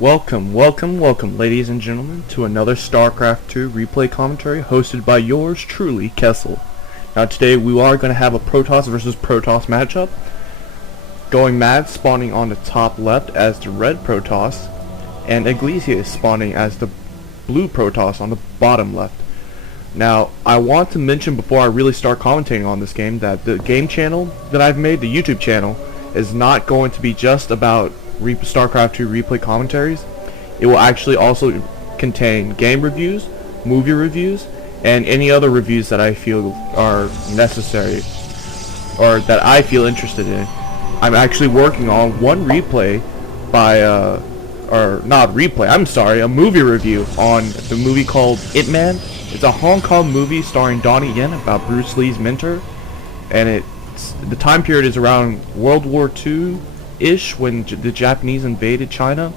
Welcome, ladies and gentlemen, to another StarCraft 2 replay commentary hosted by yours truly, KeSl. Now today we are going to have a Protoss versus Protoss matchup. GoinMad spawning on the top left as the red Protoss, and Egleas spawning as the blue Protoss on the bottom left. Now, I want to mention before I really start commentating on this game that the game channel that I've made, the YouTube channel, is not going to be just about StarCraft 2 replay commentaries. It will actually also contain game reviews, movie reviews, and any other reviews that I feel are necessary or that I feel interested in. I'm actually working on one replay by a movie review on the movie called Ip Man. It's a Hong Kong movie starring Donnie Yen about Bruce Lee's mentor, and the time period is around World War II-ish when the Japanese invaded China.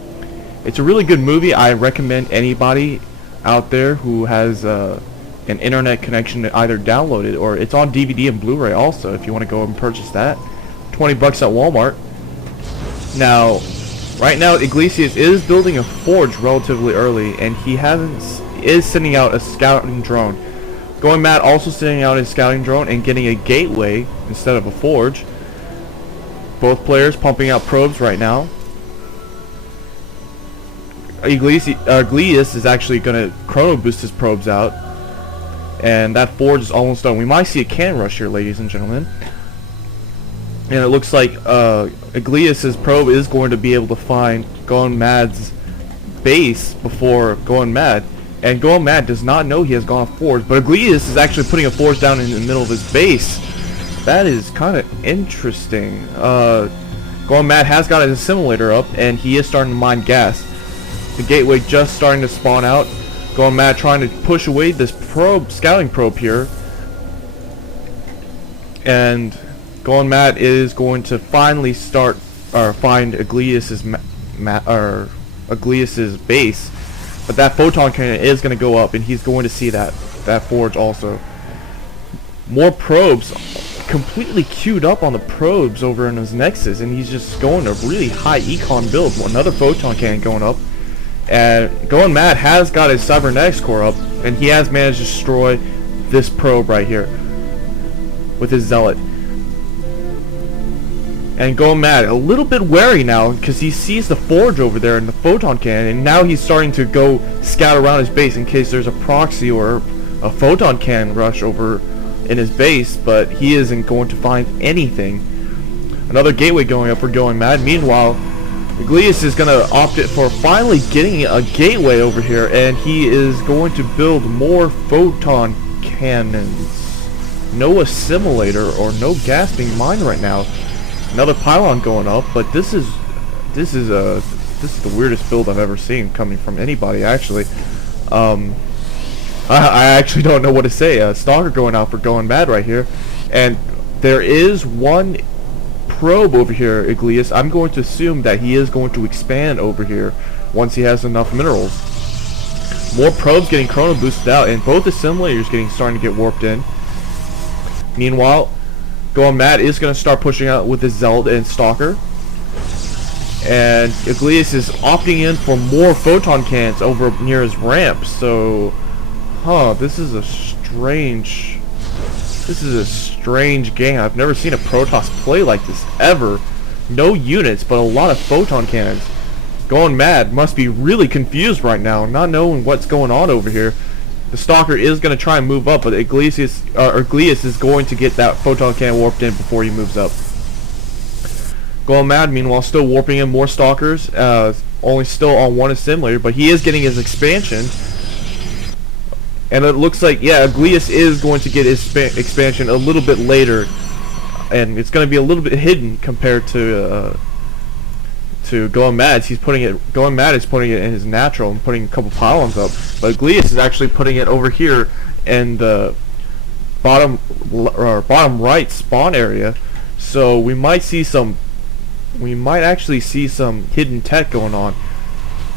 It's a really good movie. I recommend anybody out there who has an internet connection to either download it, or it's on DVD and Blu-ray also if you want to go and purchase that. $20 at Walmart. Now, right now Egleas is building a forge relatively early, and he is sending out a scouting drone. GoinMad also sending out a scouting drone and getting a gateway instead of a forge. Both players pumping out probes right now. Egleas is actually going to chrono boost his probes out, and that forge is almost done. We might see a cannon rush here, ladies and gentlemen. And it looks like Egleas' probe is going to be able to find GoinMad's base before GoinMad. And GoinMad does not know he has gone a forge, but Egleas is actually putting a forge down in the middle of his base. That is kind of interesting. GoinMad has got his assimilator up, and he is starting to mine gas. The gateway just starting to spawn out. GoinMad trying to push away this scouting probe here. And GoinMad is going to finally find Egleas' base. But that photon cannon is going to go up, and he's going to see that forge also. More probes completely queued up on the probes over in his nexus, and he's just going a really high econ build. Another photon cannon going up, and GoinMad has got his cybernetics core up, and he has managed to destroy this probe right here with his zealot. And GoinMad a little bit wary now because he sees the forge over there and the photon cannon, and now he's starting to go scout around his base in case there's a proxy or a photon cannon rush over in his base, but he isn't going to find anything. Another gateway going up for GoinMad. Meanwhile, Egleas is going to opt it for finally getting a gateway over here, and he is going to build more photon cannons. No assimilator or no gas being mined right now. Another pylon going up, but this is the weirdest build I've ever seen coming from anybody. Actually, I actually don't know what to say. Stalker going out for GoinMad right here, and there is one probe over here, Egleas. I'm going to assume that he is going to expand over here once he has enough minerals. More probes getting chrono boosted out, and both the simulators starting to get warped in. Meanwhile, GoinMad is going to start pushing out with his Zealot and Stalker. And Egleas is opting in for more photon cannons over near his ramp. So, this is a strange game. I've never seen a Protoss play like this ever. No units, but a lot of photon cannons. GoinMad must be really confused right now, not knowing what's going on over here. The Stalker is going to try and move up, but Egleas is going to get that photon cannon warped in before he moves up. GoinMad, meanwhile, still warping in more Stalkers, only still on one assimilator, but he is getting his expansion. And it looks like, yeah, Egleas is going to get his expansion a little bit later, and it's going to be a little bit hidden compared to GoinMad. GoinMad is putting it in his natural and putting a couple pylons up, but Egleas is actually putting it over here in the bottom right spawn area. So we might actually see some hidden tech going on.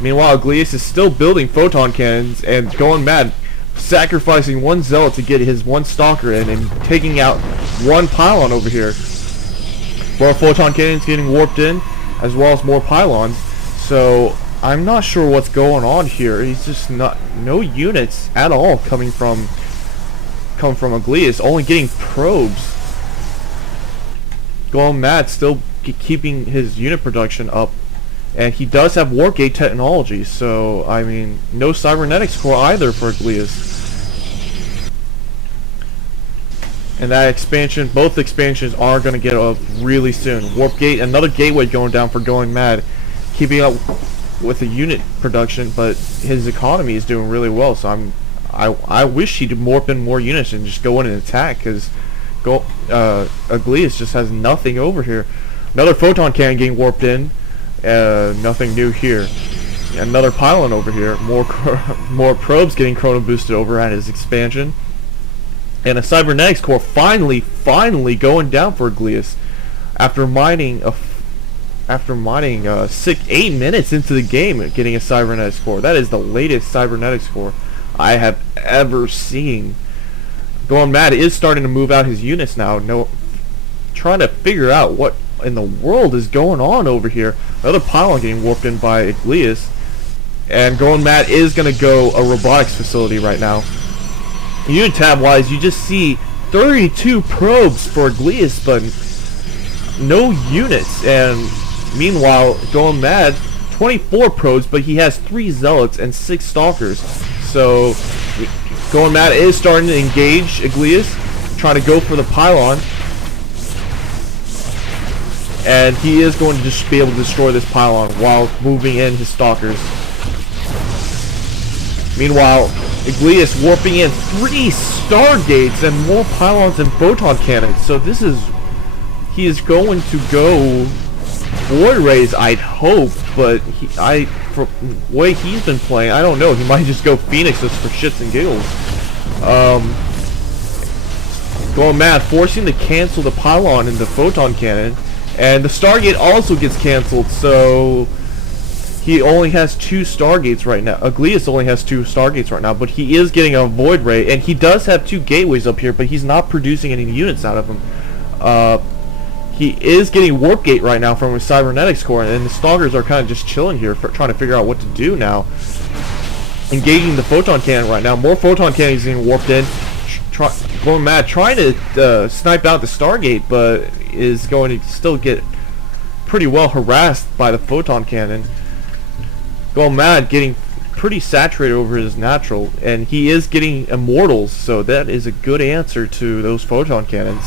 Meanwhile, Egleas is still building photon cannons, and GoinMad sacrificing one zealot to get his one stalker in and taking out one pylon over here. More photon cannons getting warped in, as well as more pylons. So I'm not sure what's going on here. He's just no units at all coming from Egleas, only getting probes. GoinMad still keeping his unit production up, and he does have Wargate technology, so I mean, no cybernetics core either for Egleas. And that expansion, both expansions are going to get up really soon. Warp Gate, another gateway going down for GoinMad, keeping up with the unit production, but his economy is doing really well. So I wish he'd warp in more units and just go in and attack, because Egleas just has nothing over here. Another photon cannon getting warped in. Nothing new here. Another pylon over here. More probes getting chrono boosted over at his expansion. And a cybernetics core finally going down for Egleas after mining 8 minutes into the game, getting a cybernetics core. That is the latest cybernetics core I have ever seen. GoinMad is starting to move out his units now. Trying to figure out what in the world is going on over here. Another pylon getting warped in by Egleas, and GoinMad is going to go a robotics facility right now. Unit tab wise, you just see 32 probes for Egleas, but no units. And meanwhile, GoinMad 24 probes, but he has 3 zealots and 6 stalkers. So GoinMad is starting to engage Egleas, trying to go for the pylon, and he is going to just be able to destroy this pylon while moving in his stalkers. Meanwhile, Egleas warping in 3 stargates and more pylons and photon cannons. So he is going to go void rays, I'd hope, but for the way he's been playing, I don't know. He might just go Phoenixes for shits and giggles. GoinMad forcing to cancel the pylon and the photon cannon, and the stargate also gets canceled. So he only has 2 stargates right now. Egleas only has 2 stargates right now, but he is getting a void ray, and he does have 2 gateways up here, but he's not producing any units out of them. He is getting warp gate right now from his cybernetics core, and the stalkers are kind of just chilling here, trying to figure out what to do now. Engaging the photon cannon right now. More photon cannons getting warped in. GoinMad trying to snipe out the stargate, but is going to still get pretty well harassed by the photon cannon. GoinMad getting pretty saturated over his natural, and he is getting immortals, so that is a good answer to those photon cannons.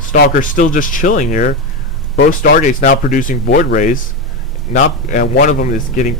Stalker's still just chilling here. Both stargates now producing void rays, and one of them is getting